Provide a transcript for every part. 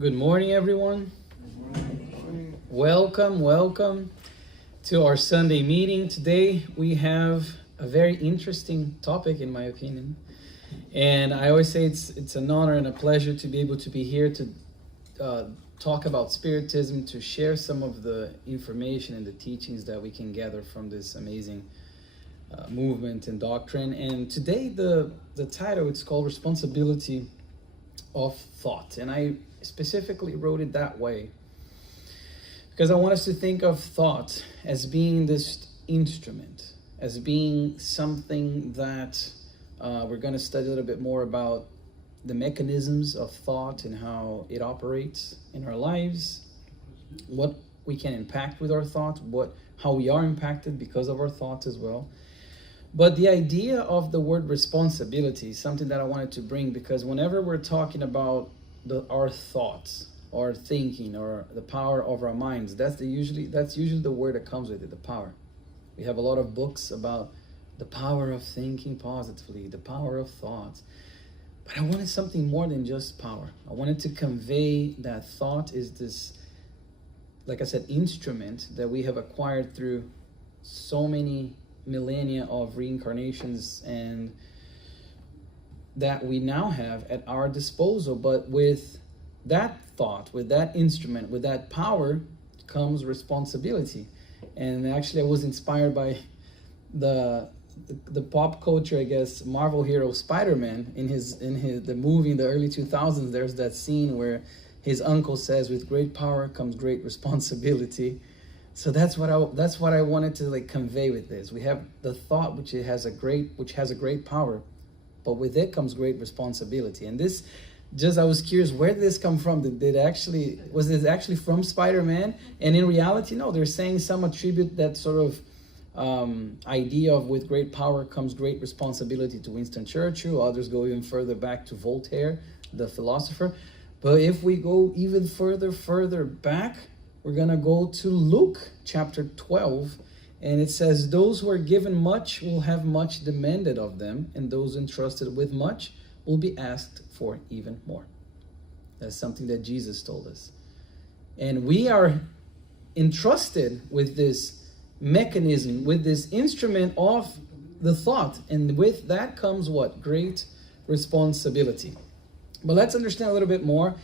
Good morning, everyone. Welcome to our Sunday meeting. Today we have a very interesting topic, in my opinion. And I always say it's an honor and a pleasure to be able to be here to talk about Spiritism, to share some of the information and the teachings that we can gather from this amazing movement and doctrine. And today the title, it's called Responsibility of Thought. And I specifically wrote it that way because I want us to think of thought as being this instrument, as being something that we're going to study a little bit more about the mechanisms of thought and how it operates in our lives, what we can impact with our thought, how we are impacted because of our thoughts as well. But the idea of the word responsibility is something that I wanted to bring, because whenever we're talking about our thoughts, our thinking, or the power of our minds, that's usually the word that comes with it, the power. We have a lot of books about the power of thinking positively, the power of thoughts. But I wanted something more than just power. I wanted to convey that thought is this, like I said, instrument that we have acquired through so many millennia of reincarnations, and that we now have at our disposal. But with that thought, with that instrument, with that power comes responsibility. And actually I was inspired by the pop culture, I guess, Marvel hero Spider-Man. In the movie in the early 2000s, there's that scene where his uncle says, with great power comes great responsibility. So that's what I wanted to convey with this. We have the thought, which has a great power, but with it comes great responsibility. And this, I was curious, where did this come from? Was this actually from Spider-Man? And in reality, no, they're saying some attribute that sort of idea of with great power comes great responsibility to Winston Churchill. Others go even further back to Voltaire, the philosopher. But if we go even further back, we're going to go to Luke chapter 12. And it says, those who are given much will have much demanded of them, and those entrusted with much will be asked for even more. That's something that Jesus told us. And we are entrusted with this mechanism, with this instrument of the thought. And with that comes what? Great responsibility. But let's understand a little bit more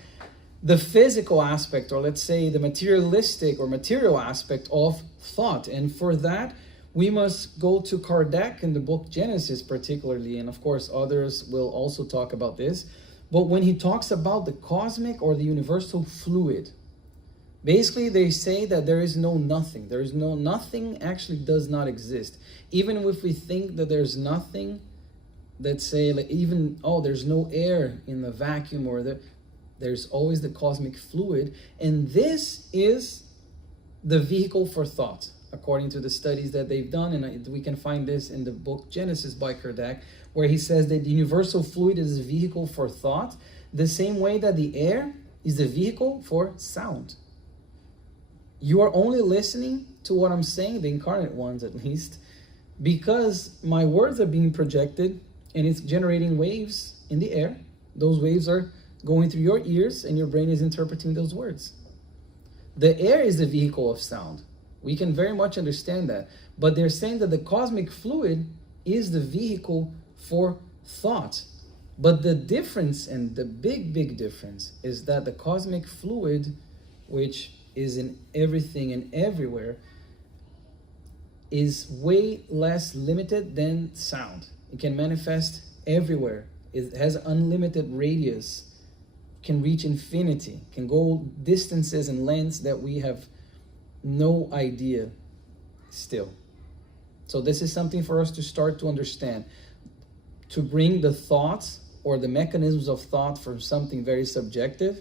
the physical aspect, or let's say the materialistic or material aspect of thought. And for that, we must go to Kardec in the book Genesis particularly, and of course others will also talk about this. But when he talks about the cosmic or the universal fluid, basically they say that there is no nothing. Nothing actually does not exist. Even if we think that there's nothing, let's say there's no air in the vacuum, or there's always the cosmic fluid. And this is the vehicle for thought, according to the studies that they've done. And we can find this in the book Genesis by Kardec, where he says that the universal fluid is a vehicle for thought, the same way that the air is the vehicle for sound. You are only listening to what I'm saying, the incarnate ones at least, because my words are being projected and it's generating waves in the air. Those waves are going through your ears, and your brain is interpreting those words. The air is the vehicle of sound. We can very much understand that. But they're saying that the cosmic fluid is the vehicle for thought. But the difference, and the big difference, is that the cosmic fluid, which is in everything and everywhere, is way less limited than sound. It can manifest everywhere. It has unlimited radius, can reach infinity, can go distances and lengths that we have no idea still. So this is something for us to start to understand, to bring the thoughts or the mechanisms of thought from something very subjective.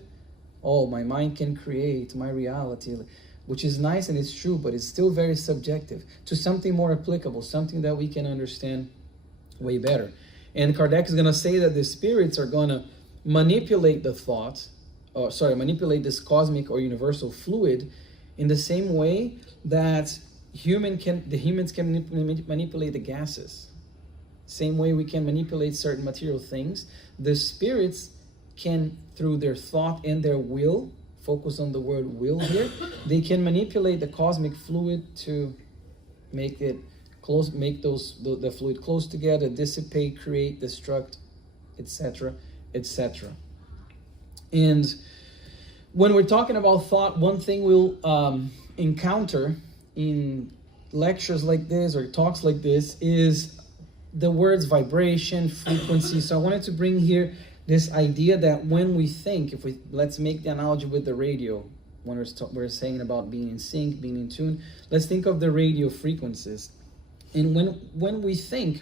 Oh, my mind can create my reality, which is nice and it's true, but it's still very subjective, to something more applicable, something that we can understand way better. And Kardec is going to say that the spirits are going to manipulate the thought, manipulate this cosmic or universal fluid in the same way that humans can manipulate the gases. Same way we can manipulate certain material things, the spirits can, through their thought and their will, focus on the word will here, they can manipulate the cosmic fluid to make it close, make the fluid close together, dissipate, create, destruct, etc., etc. And when we're talking about thought, one thing we'll encounter in lectures like this or talks like this is the words vibration, frequency. So I wanted to bring here this idea that when we think, let's make the analogy with the radio, when we're saying about being in sync, being in tune, let's think of the radio frequencies. And when we think,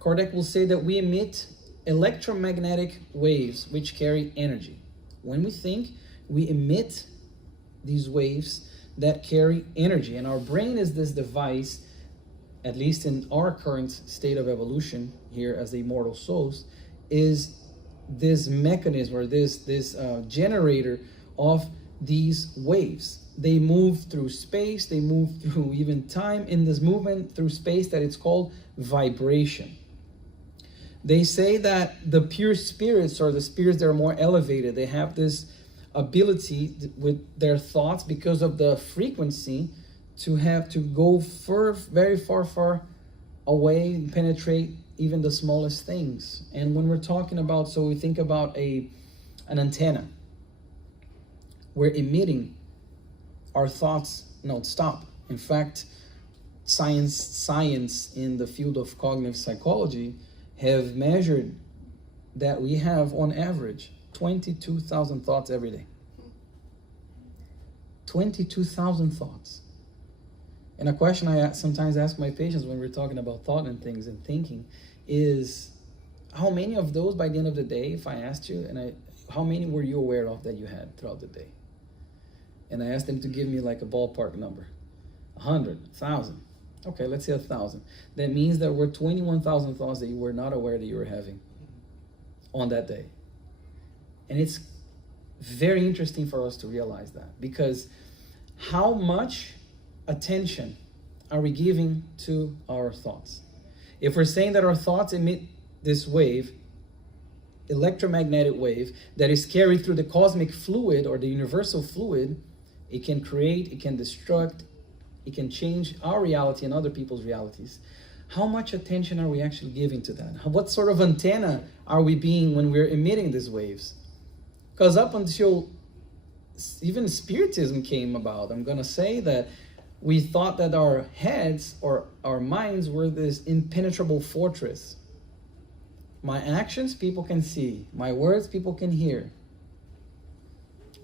Kardec will say that we emit electromagnetic waves which carry energy. When we think, we emit these waves that carry energy. And our brain is this device, at least in our current state of evolution here as the immortal souls, is this mechanism or this generator of these waves. They move through space, they move through even time, in this movement through space that it's called vibration. They say that the pure spirits, or the spirits that are more elevated, they have this ability with their thoughts, because of the frequency, to have to go very far away and penetrate even the smallest things. And when we're talking about, so we think about an antenna. We're emitting our thoughts non-stop. In fact, science in the field of cognitive psychology have measured that we have, on average, 22,000 thoughts every day. 22,000 thoughts. And a question I sometimes ask my patients when we're talking about thought and things and thinking is, how many of those by the end of the day, if I asked you, how many were you aware of that you had throughout the day? And I asked them to give me like a ballpark number. 100, 1,000. Okay, let's say 1,000. That means there were 21,000 thoughts that you were not aware that you were having on that day. And it's very interesting for us to realize that, because how much attention are we giving to our thoughts? If we're saying that our thoughts emit this wave, electromagnetic wave, that is carried through the cosmic fluid or the universal fluid, it can create, it can destruct, it can change our reality and other people's realities. How much attention are we actually giving to that? What sort of antenna are we being when we're emitting these waves? Because up until even Spiritism came about, I'm going to say that we thought that our heads or our minds were this impenetrable fortress. My actions, people can see. My words, people can hear.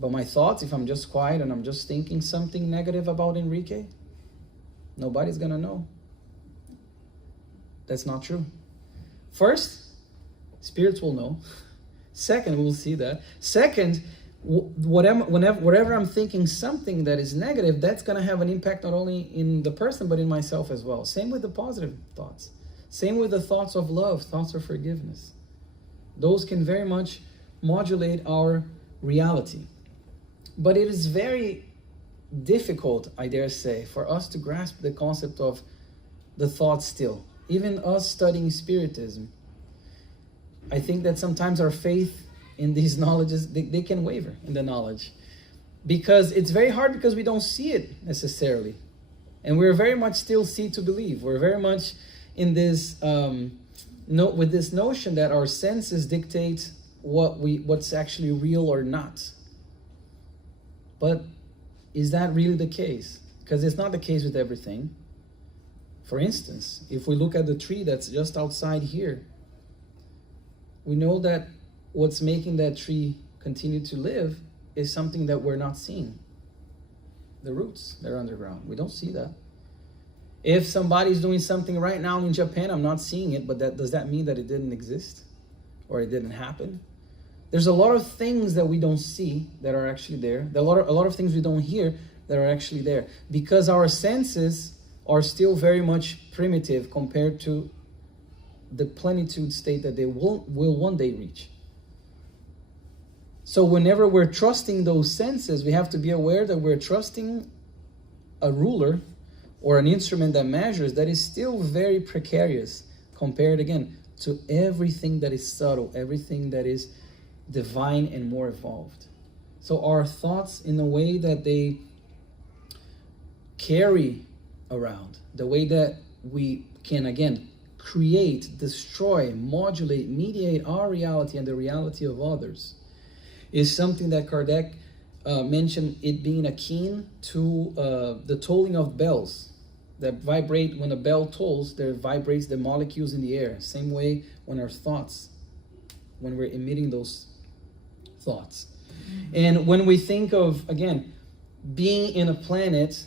But my thoughts, if I'm just quiet and I'm just thinking something negative about Enrique, nobody's going to know. That's not true. First, spirits will know. Second, we'll see that. Second, whatever I'm thinking something that is negative, that's going to have an impact not only in the person, but in myself as well. Same with the positive thoughts. Same with the thoughts of love, thoughts of forgiveness. Those can very much modulate our reality. But it is very difficult, I dare say, for us to grasp the concept of the thought still. Even us studying Spiritism, I think that sometimes our faith in these knowledges, they can waver in the knowledge. Because it's very hard, because we don't see it necessarily. And we're very much still see to believe. We're very much in this, with this notion that our senses dictate what's actually real or not. But is that really the case? Because it's not the case with everything. For instance, if we look at the tree that's just outside here, we know that what's making that tree continue to live is something that we're not seeing. The roots, they're underground. We don't see that. If somebody's doing something right now in Japan, I'm not seeing it, but does that mean that it didn't exist or it didn't happen? There's a lot of things that we don't see that are actually there. There are a lot of things we don't hear that are actually there, because our senses are still very much primitive compared to the plenitude state that they will one day reach. So whenever we're trusting those senses, we have to be aware that we're trusting a ruler or an instrument that measures that is still very precarious compared, again, to everything that is subtle, everything that is divine and more evolved. So our thoughts, in the way that they carry around, the way that we can, again, create, destroy, modulate, mediate our reality and the reality of others, is something that Kardec mentioned it being akin to the tolling of bells that vibrate. When a bell tolls, there vibrates the molecules in the air. Same way when our thoughts, when we're emitting those thoughts. And when we think of, again, being in a planet,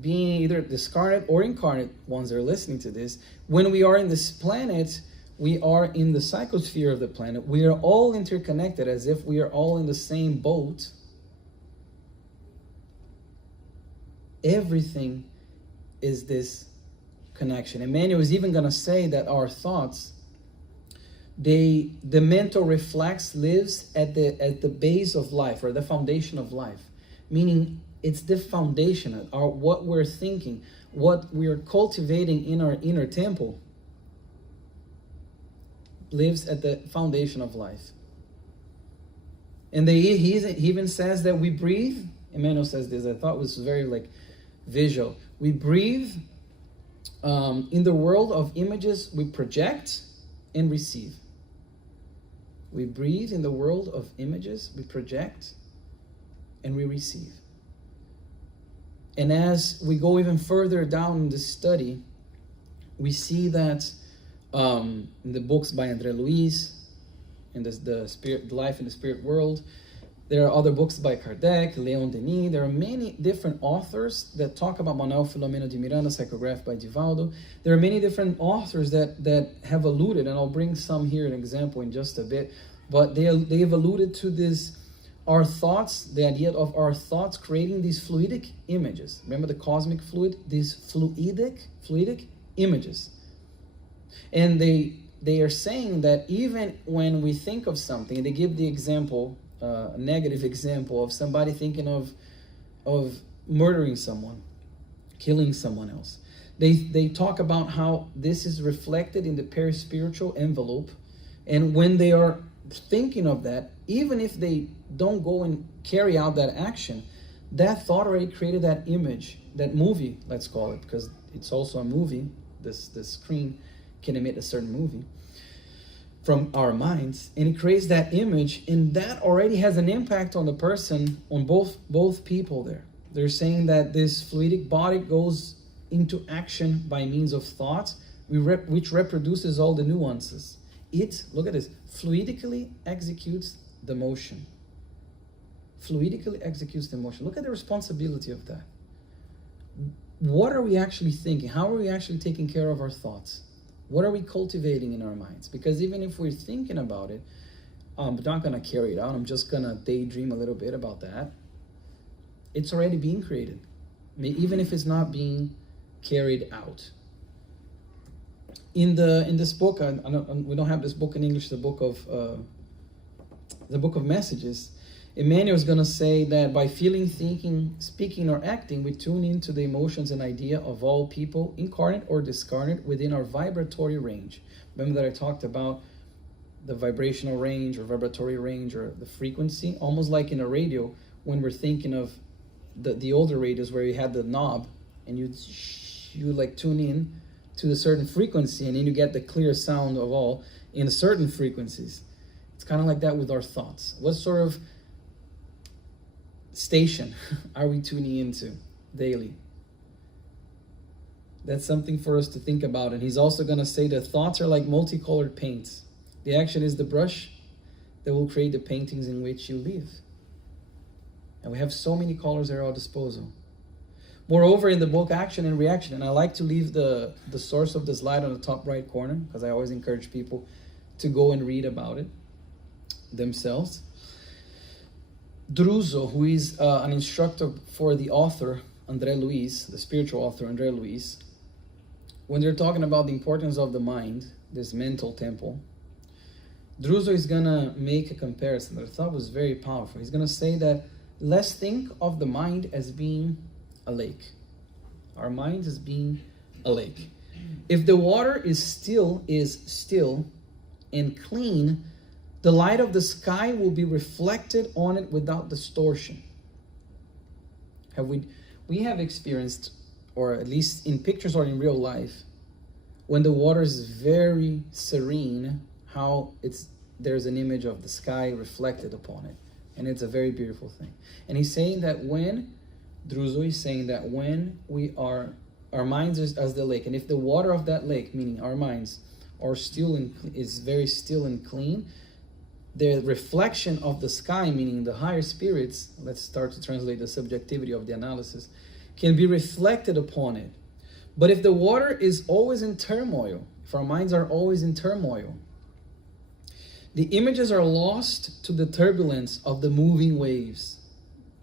being either discarnate or incarnate, ones that are listening to this, when we are in this planet, we are in the psychosphere of the planet. We are all interconnected, as if we are all in the same boat. Everything is this connection. Emmanuel is even going to say that our thoughts, the mental reflex lives at the base of life, or the foundation of life, meaning it's the foundation, what we're thinking, what we're cultivating in our inner temple lives at the foundation of life. And he even says that we breathe. Emmanuel says this, I thought was very visual. We breathe in the world of images we project and receive. We breathe in the world of images we project and we receive. And as we go even further down in this study, we see that in the books by André Luiz, in the Life in the Spirit World, there are other books by Kardec, Leon Denis. There are many different authors that talk about Manuel Filomeno de Miranda, psychographed by Divaldo. There are many different authors that have alluded, and I'll bring some here, an example in just a bit, but they've alluded to this, our thoughts, the idea of our thoughts creating these fluidic images. Remember the cosmic fluid? These fluidic images. And they are saying that even when we think of something, they give the example, a negative example of somebody thinking of murdering someone, killing someone else. They talk about how this is reflected in the perispiritual envelope, and when they are thinking of that, even if they don't go and carry out that action, that thought already created that image, that movie, let's call it, because it's also a movie. This screen can emit a certain movie from our minds, and it creates that image, and that already has an impact on the person, on both people there. They're saying that this fluidic body goes into action by means of thought, which reproduces all the nuances. It, look at this, fluidically executes the motion. Fluidically executes the motion. Look at the responsibility of that. What are we actually thinking? How are we actually taking care of our thoughts? What are we cultivating in our minds? Because even if we're thinking about it, I'm not going to carry it out. I'm just going to daydream a little bit about that. It's already being created, even if it's not being carried out. In this book, we don't have this book in English. The book of Messages. Emmanuel is going to say that by feeling, thinking, speaking, or acting, we tune into the emotions and idea of all people, incarnate or discarnate, within our vibratory range. Remember that I talked about the vibrational range or vibratory range or the frequency, almost like in a radio when we're thinking of the older radios where you had the knob and you tune in to a certain frequency, and then you get the clear sound of all in certain frequencies. It's kind of like that with our thoughts. What sort of station are we tuning into daily? That's something for us to think about. And he's also going to say that thoughts are like multicolored paints. The action is the brush that will create the paintings in which you live. And we have so many colors at our disposal. Moreover, in the book Action and Reaction, and I like to leave the source of the slide on the top right corner, because I always encourage people to go and read about it themselves. Druso, who is an instructor for the author, André Luiz, the spiritual author, André Luiz, when they're talking about the importance of the mind, this mental temple, Druso is going to make a comparison that I thought was very powerful. He's going to say that let's think of the mind as being a lake. Our mind as being a lake. If the water is still and clean, The light of the sky will be reflected on it without distortion. We have experienced, or at least in pictures or in real life, when the water is very serene, how there's an image of the sky reflected upon it. And it's a very beautiful thing. And he's saying that Druzo is saying that when our minds is as the lake, and if the water of that lake, meaning our minds, is very still and clean, the reflection of the sky, meaning the higher spirits, let's start to translate the subjectivity of the analysis, can be reflected upon it. But if the water is always in turmoil, if our minds are always in turmoil, the images are lost to the turbulence of the moving waves,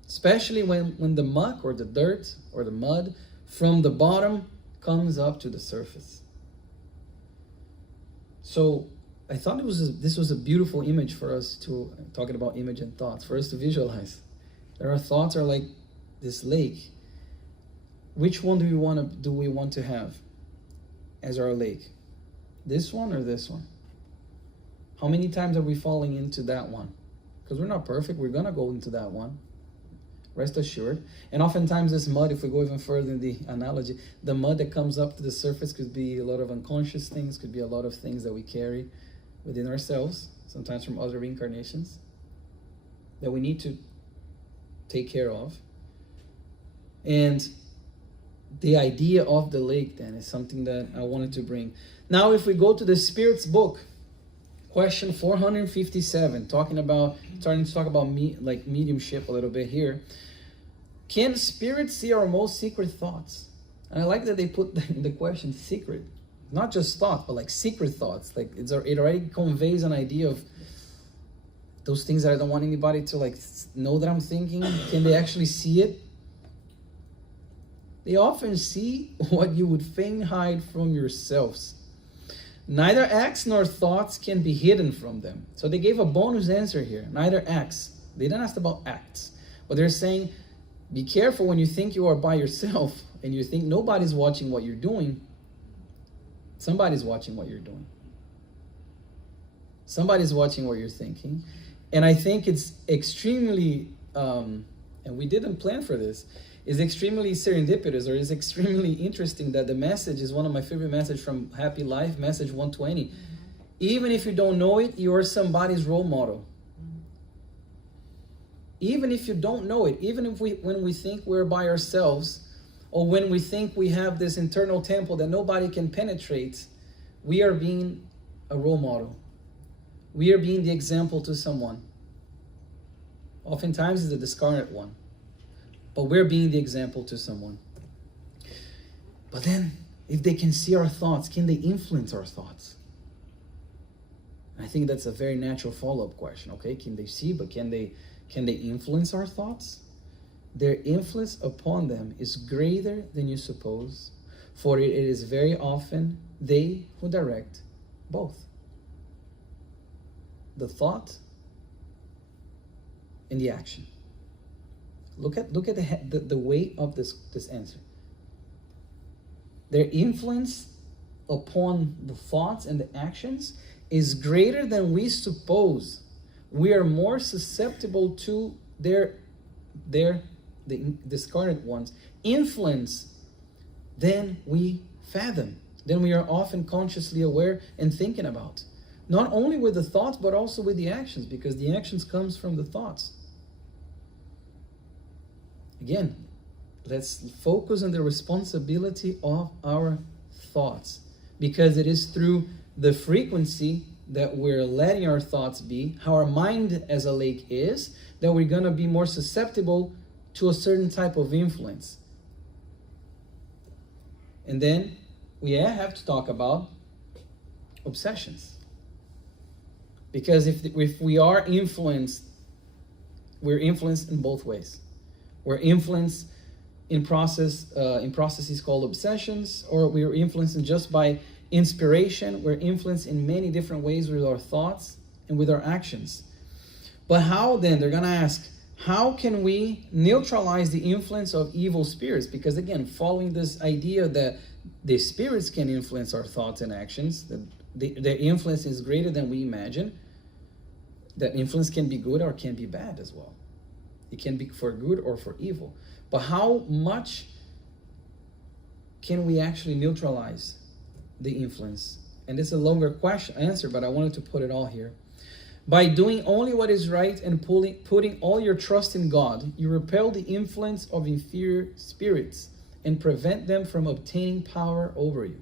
especially when the muck or the dirt or the mud from the bottom comes up to the surface. So I thought this was a beautiful image for us to, talking about image and thoughts, for us to visualize. Our thoughts are like this lake. Which one do we want to have as our lake? This one or this one? How many times are we falling into that one? Because we're not perfect, we're gonna go into that one. Rest assured. And oftentimes this mud, if we go even further in the analogy, the mud that comes up to the surface could be a lot of unconscious things, could be a lot of things that we carry within ourselves, sometimes from other reincarnations, that we need to take care of. And the idea of the lake then is something that I wanted to bring. Now if we go to the Spirit's book, question 457, starting to talk about mediumship a little bit here. Can spirits see our most secret thoughts? And I like that they put the question secret. Not just thought, but like secret thoughts. Like it already conveys an idea of those things that I don't want anybody to know that I'm thinking. Can they actually see it? They often see what you would fain hide from yourselves. Neither acts nor thoughts can be hidden from them. So they gave a bonus answer here. Neither acts. They didn't ask about acts. But they're saying, be careful when you think you are by yourself and you think nobody's watching what you're doing. Somebody's watching what you're doing. Somebody's watching what you're thinking. And I think it's extremely, and we didn't plan for this, is extremely serendipitous, or is extremely interesting that the message is one of my favorite messages from Happy Life, message 120. Mm-hmm. Even if you don't know it, you're somebody's role model. Mm-hmm. Even if you don't know it, even if when we think we're by ourselves, or when we think we have this internal temple that nobody can penetrate, we are being a role model. We are being the example to someone. Oftentimes it's the discarnate one. But we're being the example to someone. But then, if they can see our thoughts, can they influence our thoughts? I think that's a very natural follow-up question. Okay, can they see, but can they influence our thoughts? Their influence upon them is greater than you suppose, for it is very often they who direct both the thought and the action. Look at the weight of this answer. Their influence upon the thoughts and the actions is greater than we suppose. We are more susceptible to the discarnate ones' influence than we fathom, than we are often consciously aware and thinking about. Not only with the thoughts, but also with the actions, because the actions comes from the thoughts. Again, let's focus on the responsibility of our thoughts, because it is through the frequency that we're letting our thoughts be, how our mind as a lake is, that we're going to be more susceptible to a certain type of influence. And then we have to talk about obsessions. Because if we are influenced, we're influenced in both ways. We're influenced in processes called obsessions, or we're influenced just by inspiration. We're influenced in many different ways with our thoughts and with our actions. But how then? They're going to ask, how can we neutralize the influence of evil spirits? Because again, following this idea that the spirits can influence our thoughts and actions, that their influence is greater than we imagine. That influence can be good or can be bad as well. It can be for good or for evil. But how much can we actually neutralize the influence? And this is a longer answer, but I wanted to put it all here. By doing only what is right and putting all your trust in God, you repel the influence of inferior spirits and prevent them from obtaining power over you.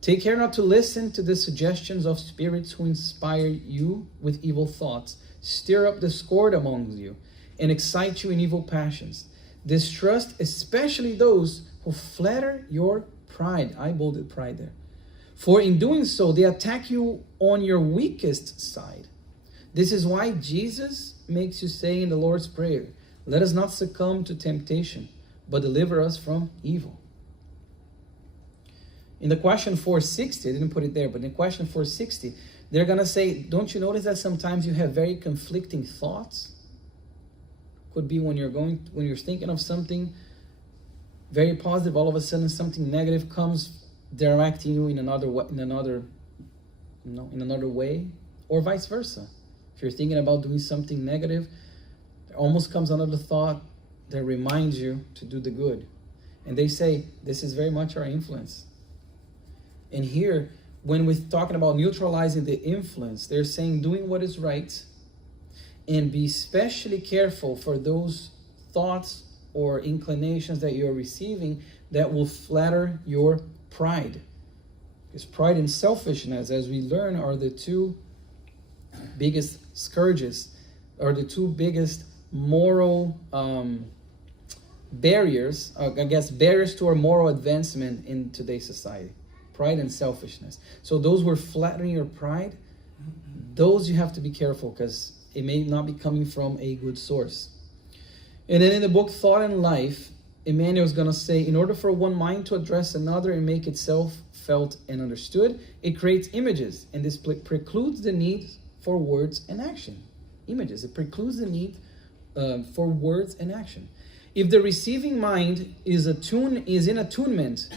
Take care not to listen to the suggestions of spirits who inspire you with evil thoughts, stir up discord among you, and excite you in evil passions. Distrust especially those who flatter your pride. I bolded pride there. For in doing so, they attack you on your weakest side. This is why Jesus makes you say in the Lord's Prayer, let us not succumb to temptation, but deliver us from evil. In the question 460, I didn't put it there, but in question 460, they're going to say, don't you notice that sometimes you have very conflicting thoughts? Could be when you're thinking of something very positive, all of a sudden something negative comes directing you in another way, or vice versa. If you're thinking about doing something negative, there almost comes another thought that reminds you to do the good. And they say this is very much our influence. And here, when we're talking about neutralizing the influence, they're saying doing what is right and be especially careful for those thoughts or inclinations that you're receiving that will flatter your pride. Because pride and selfishness, as we learn, are the two biggest scourges, or the two biggest moral barriers, barriers to our moral advancement in today's society. Pride and selfishness. So those who are flattering your pride, those you have to be careful, because it may not be coming from a good source. And then in the book Thought and Life, Emmanuel is going to say, in order for one mind to address another and make itself felt and understood, it creates images, and this precludes the need for words and action. Images, it precludes the need for words and action. If the receiving mind is in attunement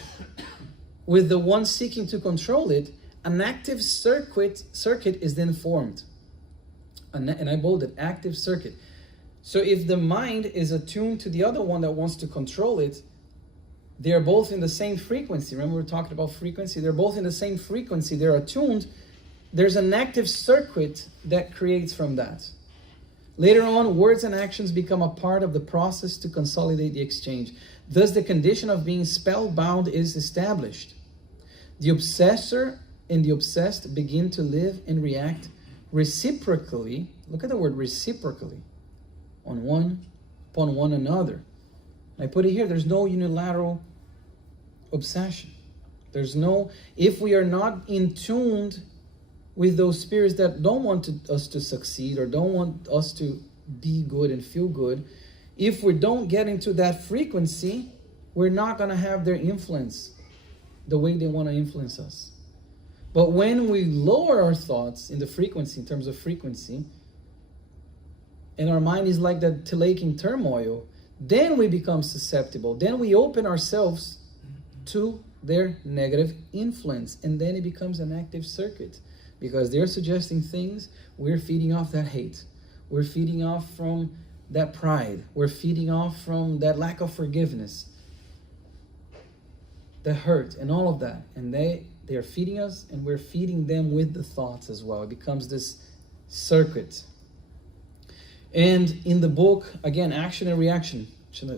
with the one seeking to control it, an active circuit is then formed. And I bolded, active circuit. So if the mind is attuned to the other one that wants to control it, they are both in the same frequency. Remember, we were talking about frequency. They're both in the same frequency. They're attuned. There's an active circuit that creates from that. Later on, words and actions become a part of the process to consolidate the exchange. Thus, the condition of being spellbound is established. The obsessor and the obsessed begin to live and react reciprocally. Look at the word reciprocally. Upon one another. I put it here, there's no unilateral obsession. If we are not in tune with those spirits that don't want us to succeed or don't want us to be good and feel good, if we don't get into that frequency, we're not going to have their influence the way they want to influence us. But when we lower our thoughts in the frequency, in terms of frequency, and our mind is like that lake in turmoil, then we become susceptible. Then we open ourselves to their negative influence. And then it becomes an active circuit. Because they're suggesting things, we're feeding off that hate. We're feeding off from that pride. We're feeding off from that lack of forgiveness. The hurt and all of that. And they're feeding us, and we're feeding them with the thoughts as well. It becomes this circuit. And in the book, again, Action and Reaction.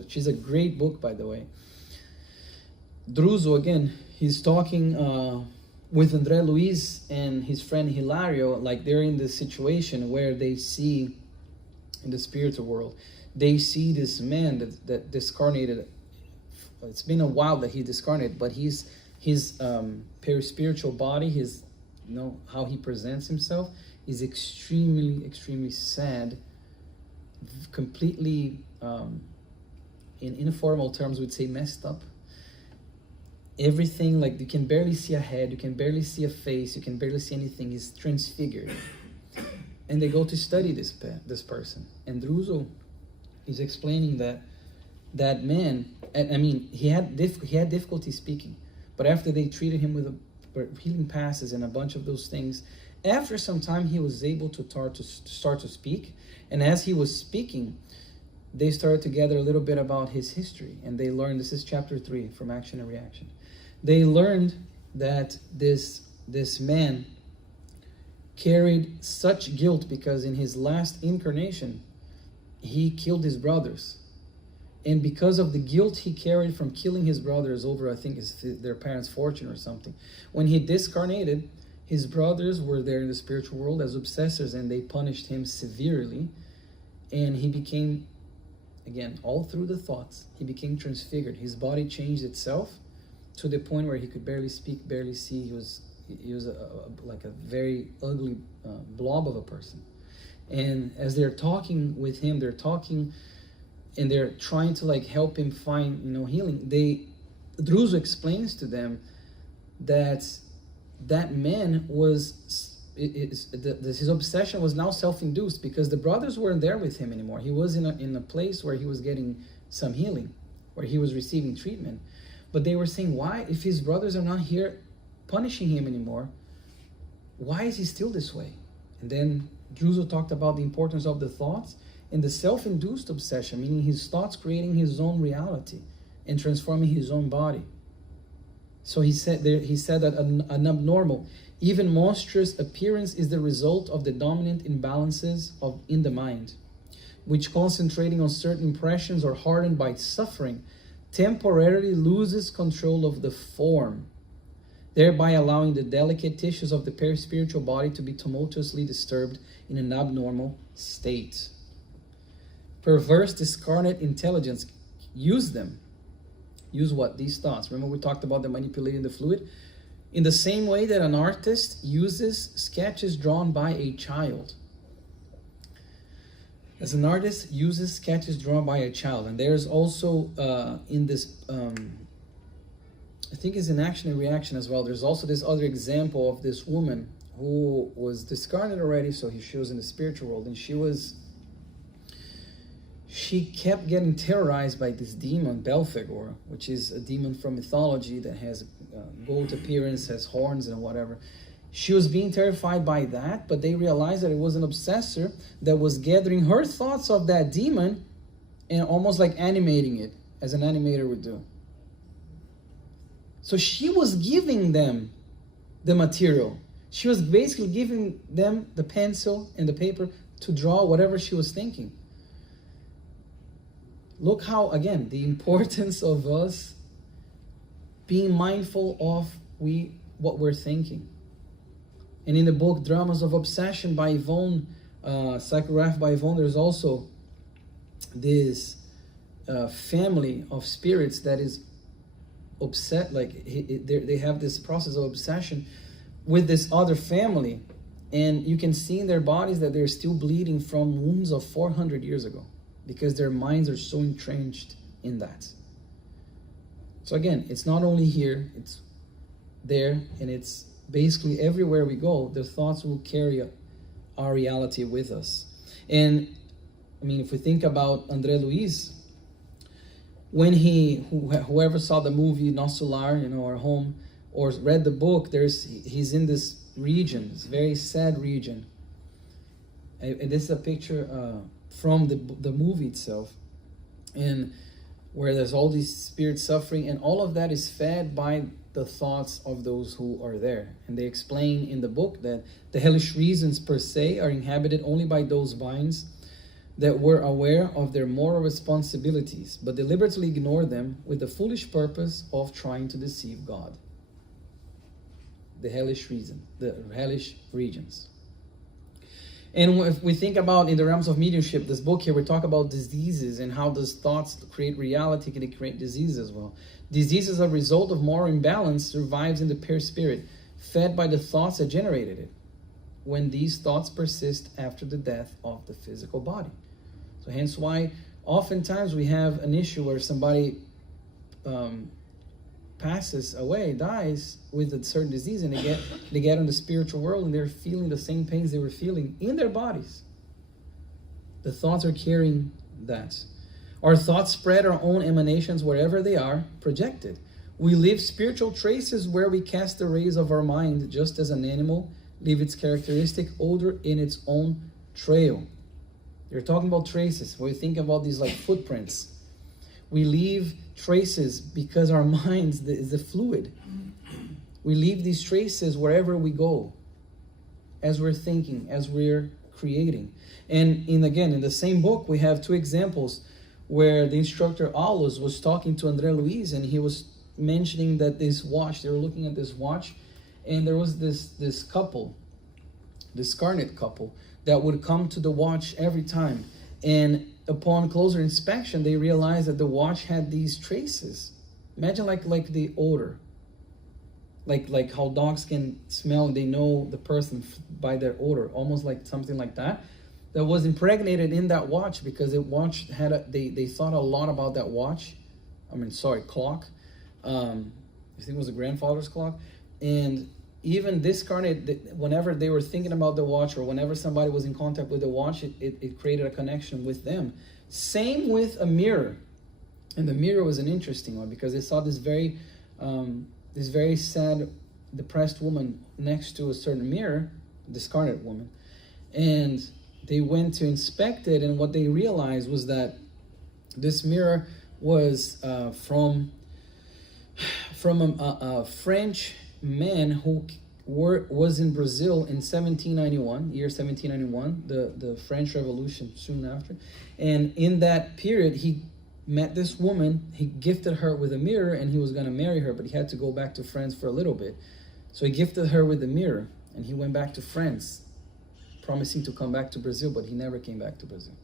She's a great book, by the way. Druso, again, he's talking with André Luiz and his friend Hilario, like they're in this situation where they see, in the spiritual world, they see this man that discarnated. It's been a while that he discarnated, but his perispiritual body, how he presents himself, is extremely, extremely sad. Completely, in informal terms, we'd say messed up. Everything, like you can barely see a head, you can barely see a face, you can barely see anything. He's transfigured. And they go to study this person. And Druso is explaining that man, he had difficulty speaking. But after they treated him with healing passes and a bunch of those things, After some time, he was able to start to speak. And as he was speaking, they started to gather a little bit about his history. And they learned, this is chapter 3 from Action and Reaction. They learned that this man carried such guilt because in his last incarnation, he killed his brothers. And because of the guilt he carried from killing his brothers over, I think, their parents' fortune or something, when he discarnated, his brothers were there in the spiritual world as obsessors, and they punished him severely. And he became, again, all through the thoughts, he became transfigured. His body changed itself to the point where he could barely speak, barely see. He was like a very ugly blob of a person. And as they're talking with him, they're talking and they're trying to like help him find, healing. Druzo explains to them that man was, his obsession was now self-induced because the brothers weren't there with him anymore. He was in a place where he was getting some healing, where he was receiving treatment. But they were saying, why, if his brothers are not here punishing him anymore, why is he still this way? And then Druzo talked about the importance of the thoughts and the self-induced obsession, meaning his thoughts creating his own reality and transforming his own body. So he said that an abnormal, even monstrous appearance is the result of the dominant imbalances in the mind, which, concentrating on certain impressions or hardened by suffering, temporarily loses control of the form, thereby allowing the delicate tissues of the perispiritual body to be tumultuously disturbed in an abnormal state. Perverse discarnate intelligence use what? These thoughts. Remember we talked about the manipulating the fluid? In the same way that an artist uses sketches drawn by a child. As an artist uses sketches drawn by a child. And there's also in this, I think it's in Action and Reaction as well, there's also this other example of this woman who was discarded already, so she was in the spiritual world, and she kept getting terrorized by this demon, Belphegor, which is a demon from mythology that has goat appearance, has horns and whatever. She was being terrified by that, but they realized that it was an obsessor that was gathering her thoughts of that demon and almost like animating it, as an animator would do. So she was giving them the material. She was basically giving them the pencil and the paper to draw whatever she was thinking. Look how, again, the importance of us being mindful of what we're thinking. And in the book Dramas of Obsession by Yvonne, psychographed by Yvonne, there's also this family of spirits that is upset, like they have this process of obsession with this other family, and you can see in their bodies that they're still bleeding from wounds of 400 years ago because their minds are so entrenched in that. So again, it's not only here, it's there, and it's basically everywhere we go. The thoughts will carry our reality with us. And I mean, if we think about André Luiz, when whoever saw the movie Nosso Lar, Our Home, or read the book, he's in this region, this very sad region. And this is a picture from the movie itself, and where there's all these spirits suffering, and all of that is fed by the thoughts of those who are there. And they explain in the book that the hellish reasons per se are inhabited only by those minds that were aware of their moral responsibilities, but deliberately ignore them with the foolish purpose of trying to deceive God. The hellish regions. And if we think about in the realms of mediumship, this book here, we talk about diseases and how those thoughts create reality, can create disease as well. Disease as a result of moral imbalance survives in the perispirit, fed by the thoughts that generated it, when these thoughts persist after the death of the physical body. So hence why oftentimes we have an issue where somebody passes away, dies with a certain disease, and they get in the spiritual world and they're feeling the same pains they were feeling in their bodies. The thoughts are carrying that. Our thoughts spread our own emanations wherever they are projected. We leave spiritual traces where we cast the rays of our mind, just as an animal leave its characteristic odor in its own trail. You're talking about traces. We're thinking about these like footprints. We leave traces because our minds is the fluid. We leave these traces wherever we go, as we're thinking, as we're creating. And in the same book, we have two examples where the instructor Aulus was talking to André Luiz, and he was mentioning that this watch, they were looking at this watch, and there was this couple, this scarlet couple, that would come to the watch every time. And upon closer inspection, they realized that the watch had these traces. Imagine like the odor. Like how dogs can smell, they know the person by their odor, almost like something like that. That was impregnated in that watch, because the watch had they thought a lot about that watch. Clock. I think it was a grandfather's clock. And even discarnate, whenever they were thinking about the watch, or whenever somebody was in contact with the watch, it created a connection with them. Same with a mirror. And the mirror was an interesting one, because they saw this very sad, depressed woman next to a certain mirror, discarnate woman. And they went to inspect it, and what they realized was that this mirror was from a French man who was in Brazil in 1791, year 1791, the French Revolution soon after. And in that period, he met this woman, he gifted her with a mirror, and he was going to marry her, but he had to go back to France for a little bit. So he gifted her with the mirror, and he went back to France, promising to come back to Brazil, but he never came back to Brazil.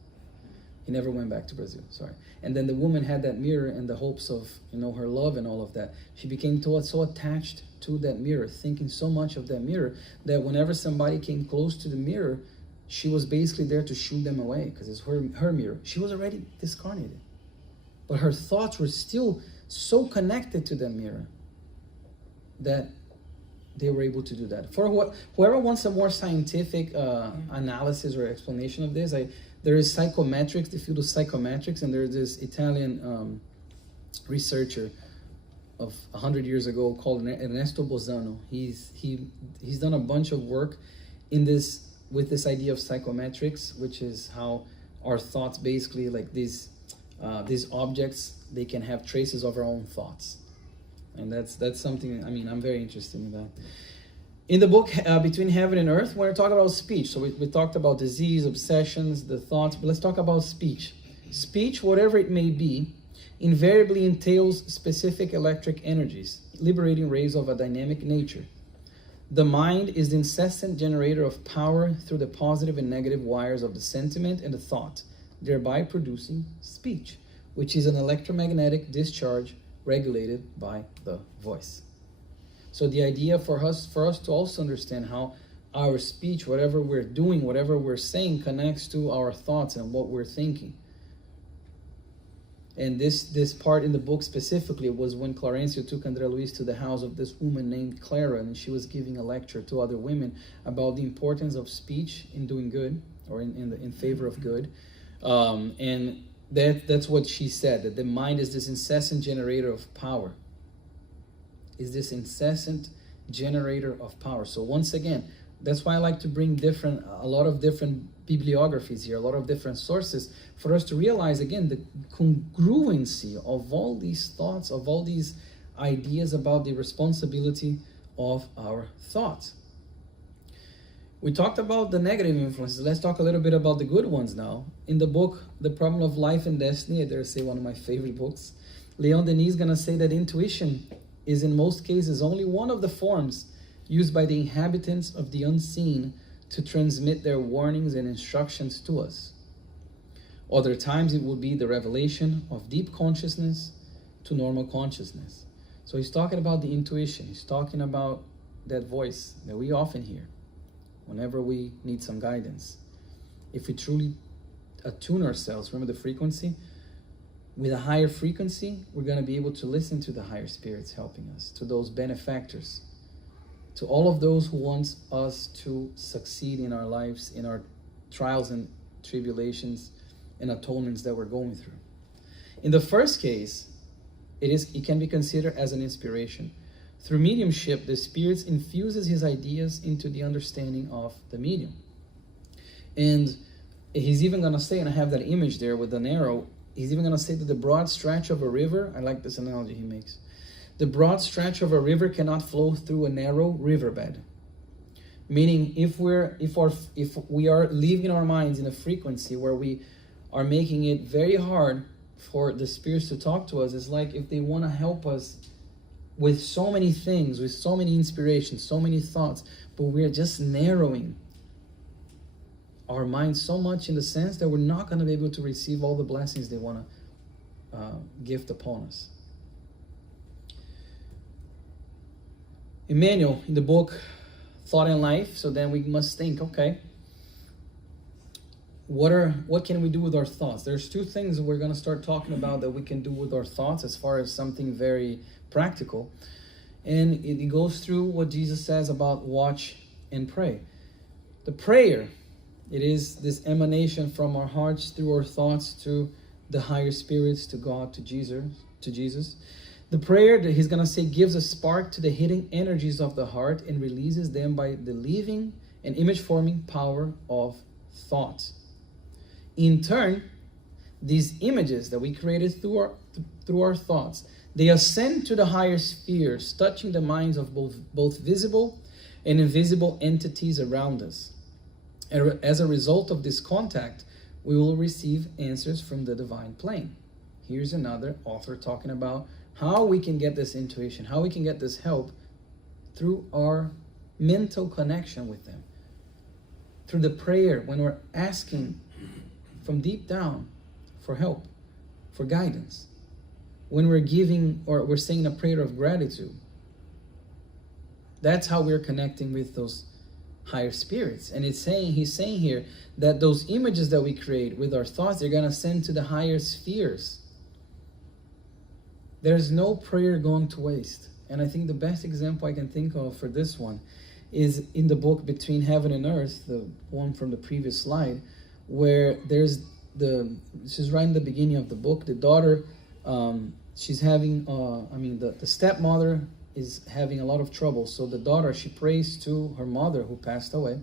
He never went back to Brazil, sorry. And then the woman had that mirror in the hopes of, her love and all of that. She became so attached to that mirror, thinking so much of that mirror, that whenever somebody came close to the mirror, she was basically there to shoo them away, because it's her mirror. She was already discarnated, but her thoughts were still so connected to that mirror that they were able to do that. For whoever wants a more scientific analysis or explanation of this, there is psychometrics, the field of psychometrics, and there's this Italian researcher of 100 years ago called Ernesto Bozzano. He's done a bunch of work with this idea of psychometrics, which is how our thoughts, basically like these objects, they can have traces of our own thoughts. And that's something, I'm very interested in that. In the book, Between Heaven and Earth, we're talking about speech. So we talked about disease, obsessions, the thoughts, but let's talk about speech. Speech, whatever it may be, invariably entails specific electric energies, liberating rays of a dynamic nature. The mind is the incessant generator of power through the positive and negative wires of the sentiment and the thought, thereby producing speech, which is an electromagnetic discharge regulated by the voice. So the idea for us to also understand how our speech, whatever we're doing, whatever we're saying, connects to our thoughts and what we're thinking. And this part in the book specifically was when Clarencio took André Luiz to the house of this woman named Clara, and she was giving a lecture to other women about the importance of speech in doing good, or in favor of good. And that's what she said, that the mind is this incessant generator of power. Is this incessant generator of power. So once again, that's why I like to bring a lot of different bibliographies here, a lot of different sources, for us to realize again the congruency of all these thoughts, of all these ideas about the responsibility of our thoughts. We talked about the negative influences. Let's talk a little bit about the good ones now. In the book, The Problem of Life and Destiny, I dare say one of my favorite books, Leon Denis is going to say that intuition is in most cases only one of the forms used by the inhabitants of the unseen to transmit their warnings and instructions to us. Other times it will be the revelation of deep consciousness to normal consciousness. So he's talking about the intuition. He's talking about that voice that we often hear whenever we need some guidance. If we truly attune ourselves, remember the frequency? With a higher frequency, we're going to be able to listen to the higher spirits helping us, to those benefactors, to all of those who want us to succeed in our lives, in our trials and tribulations and atonements that we're going through. In the first case, it can be considered as an inspiration. Through mediumship, the Spirit infuses his ideas into the understanding of the medium. And he's even going to say, and I have that image there with an arrow, he's even going to say that the broad stretch of a river, I like this analogy he makes, the broad stretch of a river cannot flow through a narrow riverbed. Meaning, if we are leaving our minds in a frequency where we are making it very hard for the spirits to talk to us, it's like if they want to help us with so many things, with so many inspirations, so many thoughts, but we're just narrowing our minds so much in the sense that we're not going to be able to receive all the blessings they want to gift upon us. Emmanuel, in the book Thought and Life, so then we must think, okay, what can we do with our thoughts? There's two things we're going to start talking about that we can do with our thoughts as far as something very practical. And it goes through what Jesus says about watch and pray. The prayer, it is this emanation from our hearts through our thoughts to the higher spirits, to God, to Jesus. The prayer that he's going to say gives a spark to the hidden energies of the heart and releases them by the living and image-forming power of thought. In turn, these images that we created through our thoughts, they ascend to the higher spheres, touching the minds of both visible and invisible entities around us. And as a result of this contact, we will receive answers from the divine plane. Here's another author talking about how we can get this intuition, how we can get this help through our mental connection with them. Through the prayer, when we're asking from deep down for help, for guidance. When we're giving or we're saying a prayer of gratitude. That's how we're connecting with those higher spirits. And he's saying here that those images that we create with our thoughts, they're going to send to the higher spheres. There's no prayer going to waste. And I think the best example I can think of for this one is in the book Between Heaven and Earth, the one from the previous slide, where this is right in the beginning of the book, the daughter, she's having, the stepmother is having a lot of trouble. So the daughter, she prays to her mother who passed away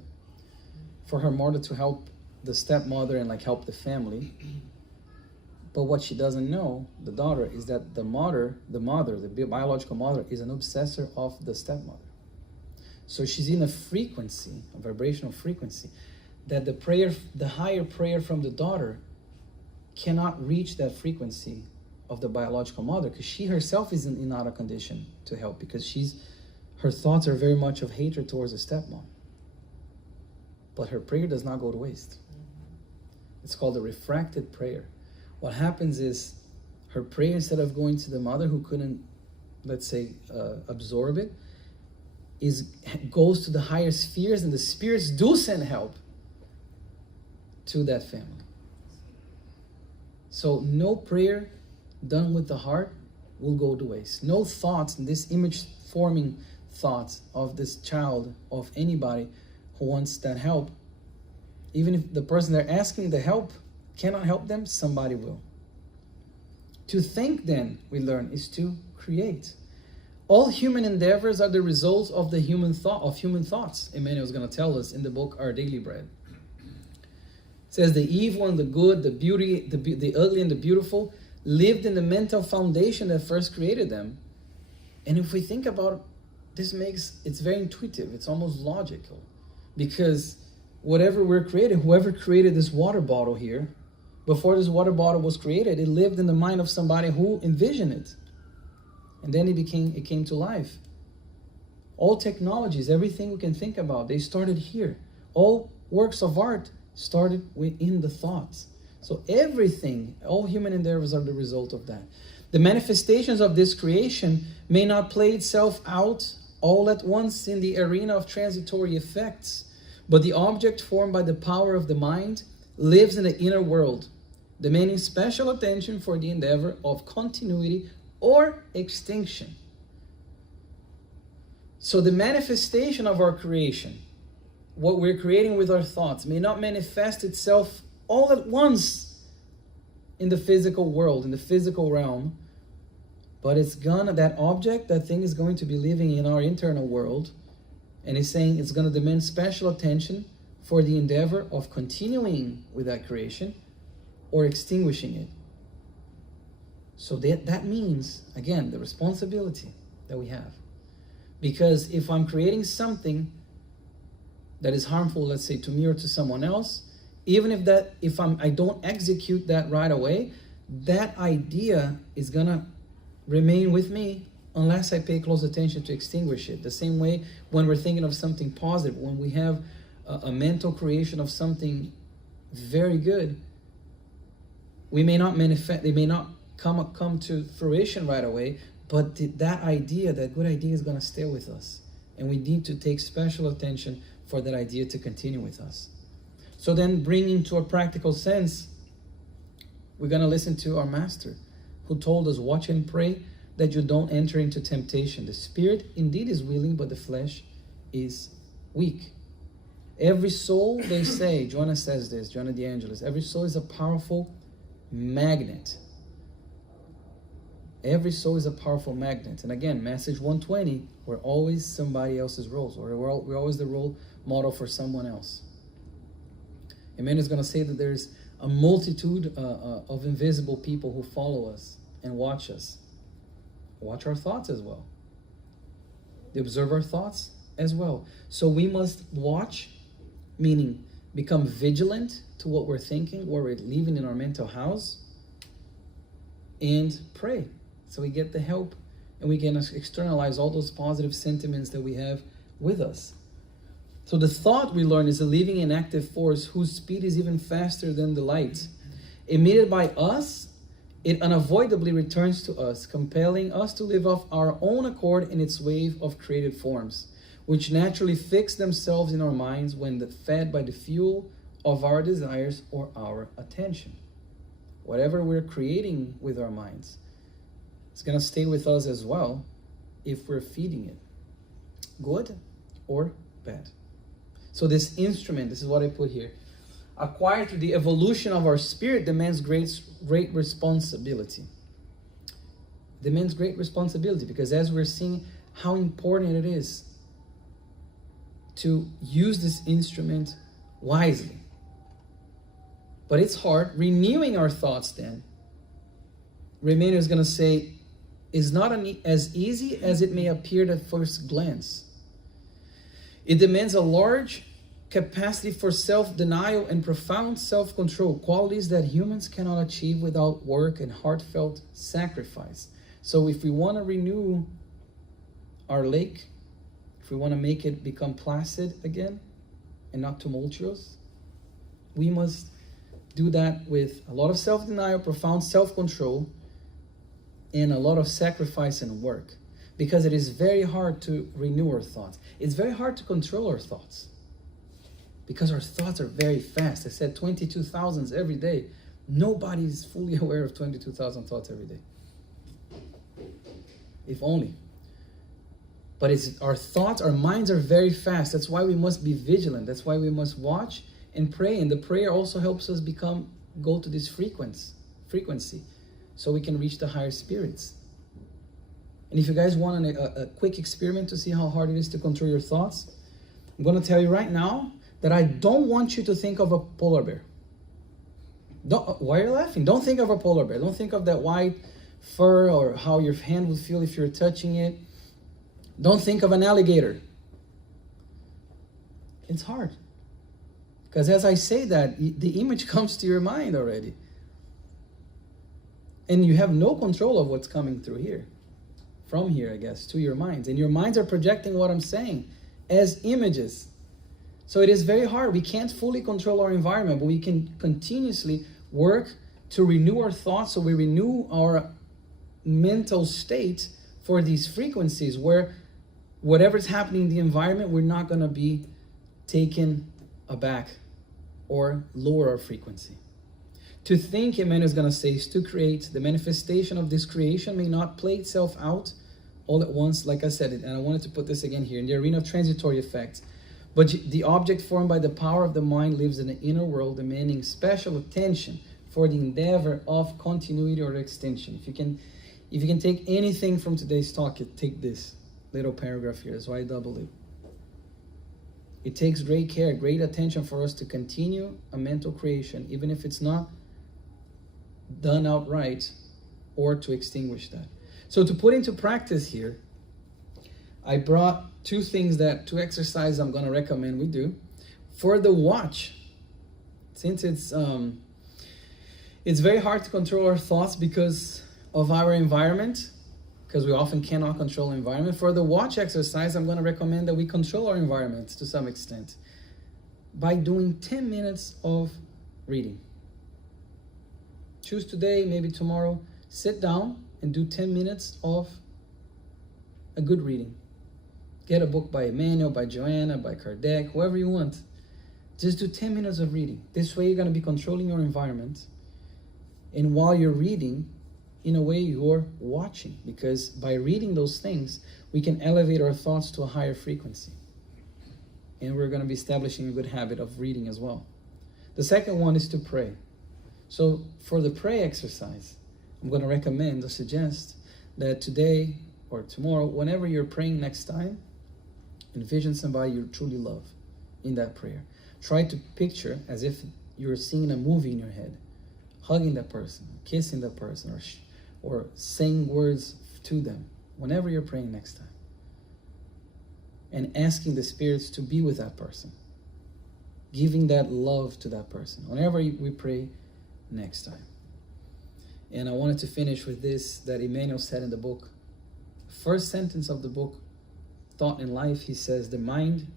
for her mother to help the stepmother and help the family. But what she doesn't know, the daughter, is that the biological mother, is an obsessor of the stepmother. So she's in a frequency, a vibrational frequency, that the higher prayer from the daughter cannot reach that frequency of the biological mother, because she herself is not a condition to help, because her thoughts are very much of hatred towards the stepmom. But her prayer does not go to waste. It's called a refracted prayer. What happens is her prayer, instead of going to the mother who couldn't, let's say, absorb it, goes to the higher spheres, and the spirits do send help to that family. So no prayer done with the heart will go to waste. No thoughts, this image-forming thoughts of this child, of anybody who wants that help, even if the person they're asking the help cannot help them, somebody will. To think, then, we learn, is to create. All human endeavors are the results of the human thoughts. Emmanuel is going to tell us in the book Our Daily Bread. It says the evil and the good, the beauty, the ugly and the beautiful lived in the mental foundation that first created them. And if we think about it, it's very intuitive. It's almost logical, because whatever we're creating, whoever created this water bottle here, before this water bottle was created, it lived in the mind of somebody who envisioned it. And then it came to life. All technologies, everything we can think about, they started here. All works of art started within the thoughts. So everything, all human endeavors are the result of that. The manifestations of this creation may not play itself out all at once in the arena of transitory effects, but the object formed by the power of the mind lives in the inner world, demanding special attention for the endeavor of continuity or extinction. So the manifestation of our creation, what we're creating with our thoughts, may not manifest itself all at once in the physical world, in the physical realm, But that object, that thing is going to be living in our internal world. And it's saying it's going to demand special attention for the endeavor of continuing with that creation or extinguishing it. So that means, again, the responsibility that we have. Because if I'm creating something that is harmful, let's say to me or to someone else, even if I don't execute that right away, that idea is gonna remain with me unless I pay close attention to extinguish it. The same way when we're thinking of something positive, when we have a mental creation of something very good, we may not manifest, they may not come to fruition right away, but that good idea is going to stay with us. And we need to take special attention for that idea to continue with us. So then, bringing to a practical sense, we're going to listen to our master who told us, watch and pray that you don't enter into temptation. The spirit indeed is willing, but the flesh is weak. Every soul, they say, Joanna says this, Joanna De Angelis, every soul is a powerful magnet. Every soul is a powerful magnet. And again, message 120, we're always somebody else's roles, or we're always the role model for someone else. Amen is going to say that there's a multitude of invisible people who follow us and watch us. Watch our thoughts as well. They observe our thoughts as well. So we must watch, meaning become vigilant to what we're thinking, what we're leaving in our mental house, and pray. So we get the help and we can externalize all those positive sentiments that we have with us. So the thought, we learn, is a living and active force whose speed is even faster than the light. Emitted by us, it unavoidably returns to us, compelling us to live off our own accord in its wave of created forms, which naturally fix themselves in our minds when fed by the fuel of our desires or our attention. Whatever we're creating with our minds, it's going to stay with us as well if we're feeding it, good or bad. So this instrument, this is what I put here, acquired through the evolution of our spirit, demands great responsibility. Demands great responsibility, because as we're seeing how important it is to use this instrument wisely. But it's hard. Renewing our thoughts then, Remainder is going to say, is not as easy as it may appear at first glance. It demands a large capacity for self-denial and profound self-control, qualities that humans cannot achieve without work and heartfelt sacrifice. So if we want to renew our lake, if we want to make it become placid again and not tumultuous, we must do that with a lot of self-denial, profound self-control, and a lot of sacrifice and work. Because it is very hard to renew our thoughts. It's very hard to control our thoughts. Because our thoughts are very fast. I said 22,000 every day. Nobody is fully aware of 22,000 thoughts every day. If only. But it's our thoughts, our minds are very fast. That's why we must be vigilant. That's why we must watch and pray. And the prayer also helps us go to this frequency, so we can reach the higher spirits. And if you guys want a quick experiment to see how hard it is to control your thoughts, I'm going to tell you right now that I don't want you to think of a polar bear. Why are you laughing? Don't think of a polar bear. Don't think of that white fur or how your hand would feel if you're touching it. Don't think of an alligator. It's hard. Because as I say that, the image comes to your mind already. And you have no control of what's coming through here. From here, I guess, to your minds. And your minds are projecting what I'm saying as images. So it is very hard. We can't fully control our environment, but we can continuously work to renew our thoughts, so we renew our mental state for these frequencies where whatever's happening in the environment, we're not going to be taken aback or lower our frequency. To think, Emmanuel is going to say, is to create. The manifestation of this creation may not play itself out all at once, like I said, and I wanted to put this again here, in the arena of transitory effects. But the object formed by the power of the mind lives in the inner world, demanding special attention for the endeavor of continuity or extension. If you can take anything from today's talk, take this little paragraph here. That's why I doubled it. It takes great care, great attention for us to continue a mental creation, even if it's not done outright, or to extinguish that. So to put into practice here, I brought two exercises I'm going to recommend we do. For the watch, since it's very hard to control our thoughts because of our environment, because we often cannot control the environment. For the watch exercise, I'm going to recommend that we control our environment to some extent by doing 10 minutes of reading. Choose today, maybe tomorrow, sit down and do 10 minutes of a good reading. Get a book by Emmanuel, by Joanna, by Kardec, whoever you want. Just do 10 minutes of reading. This way you're going to be controlling your environment. And while you're reading, in a way you're watching, because by reading those things, we can elevate our thoughts to a higher frequency. And we're going to be establishing a good habit of reading as well. The second one is to pray. So for the pray exercise, I'm going to recommend or suggest that today or tomorrow, whenever you're praying next time, envision somebody you truly love in that prayer. Try to picture as if you're seeing a movie in your head, hugging that person, kissing that person, or saying words to them whenever you're praying next time. And asking the spirits to be with that person. Giving that love to that person whenever we pray next time. And I wanted to finish with this that Emmanuel said in the book. First sentence of the book, Thought in Life, he says, the mind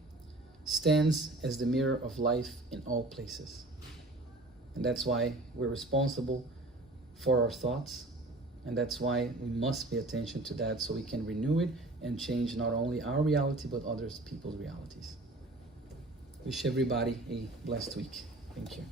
stands as the mirror of life in all places. And that's why we're responsible for our thoughts. And that's why we must pay attention to that so we can renew it and change not only our reality, but other people's realities. Wish everybody a blessed week. Thank you.